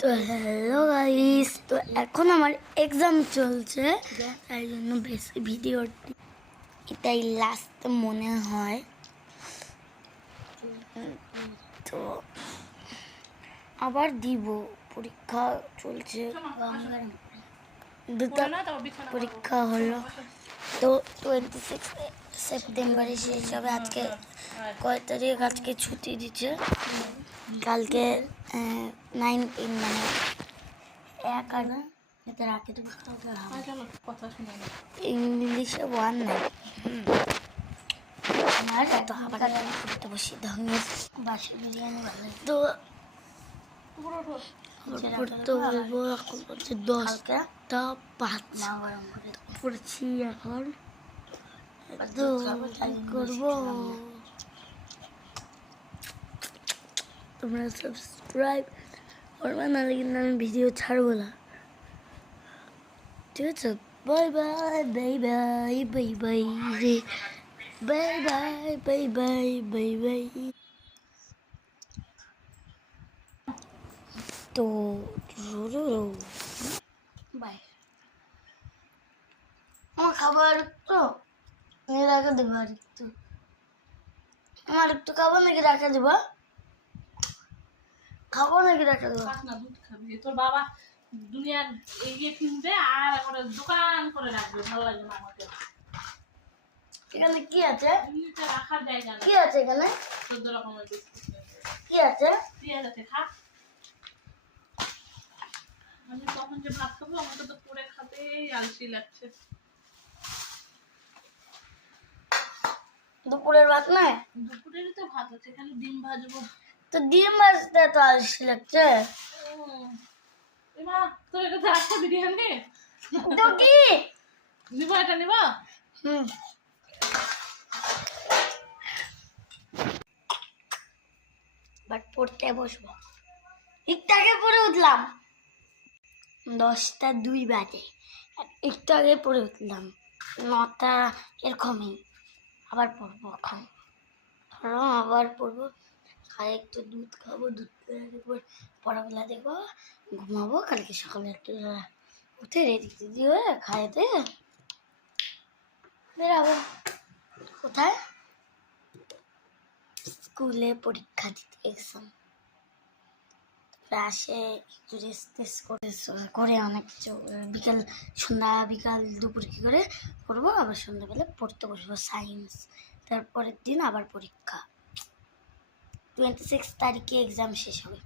তো hello guys, তো এখন আমার এক্সাম চলছে, তাই জন্য বেশি ভিডিওটি এটাই লাস্ট মনে হয়। তো আবার দিব, পরীক্ষা চলছে, দুটো পরীক্ষা হলো। তো 26 সেপ্টেম্বরে শেষ হবে। আজকে কয় তারিখ? আজকে ছুটি দিচ্ছে। কালকে 19 মানে 1 আর এতে রাখে তো ইংলিশে 1 নাই। আমার তো আবার করতে বসি ঢঙ্গের বাসি বিরিয়ানি ভালো। তো পড়তে বলবো, এখন পড়ছে 10:05 পড়ছি এখন। তো করবো, তোমরা সাবস্ক্রাইব করবে না, কিন্তু আমি ভিডিও ছাড়বো না, ঠিক আছে? Bye bye bye bye bye bye রে, bye bye bye bye bye bye. তো বাই। আমার খাবার একটু রেখে দেবো, আর একটু আমার একটু খাবো নাকি রেখে দেবো? খাবো নাকি রেখে দেবো? দুধ খাবি, তোর বাবা দুনিয়ার এগিয়ে কিনবে আর এখন দোকান করে রাখবে, ভালো লাগবে না আমাকে। এখানে কি আছে? রাখার জায়গা কি আছে এখানে? 14 রকমের কি আছে? পেঁয়াজ আছে, খা। আমি তখন যে ভাত খাবো, আমাকে তো পরে খাতেই আলসি লাগছে। দুপুরের ভাত নাই? দুপুরেরই তো ভাত আছে, এখানে ডিম ভাজবো। তো ডিম ভাজতে তো আলসি লাগছে। এমা তোর কাছে আছে বিরিয়ানি? তো কি নিব? এটা নিব? বাট পড়তে বসবো। একটু আগে পড়ে উঠলাম, 10:02 বাজে। একটু আগে পড়ে উঠলাম, 9টা এরকমই। আবার পড়বো এখন, আবার পড়বো। খাই একটু দুধ খাবো, দুধ খেয়ে দেখবো, পড়াগুলা দেখবো, ঘুমাবো। কালকে সকালে একটু উঠে রেডি টেডি হয়ে খাইতে বেরাবো। কোথায়? স্কুলে পরীক্ষা দিতে, এক্সাম। আসে একটু রেস্ট টেস্ট করে অনেক কিছু বিকাল সন্ধ্যা বিকাল দুপুর কি করে করবো, আবার সন্ধ্যাবেলা পড়তে বসবো সায়েন্স। তারপরের দিন আবার পরীক্ষা, 26 তারিখে এক্সাম শেষ হবে।